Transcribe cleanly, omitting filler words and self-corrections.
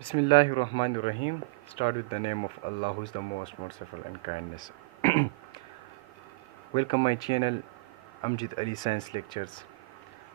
Bismillahirrahmanirrahim. Start with the name of Allah who is the most merciful and kindness. Welcome my channel Amjid Ali Science Lectures.